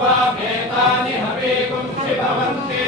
वामेतानि हवेगुंषि भवन्ति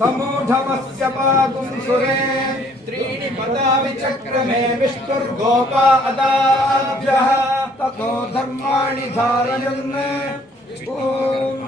समूढमस्य पातुं त्रीणि पदा विष्णुर्गोपा अदाभ्यः। ततो धर्माणि धारयन्। ॐ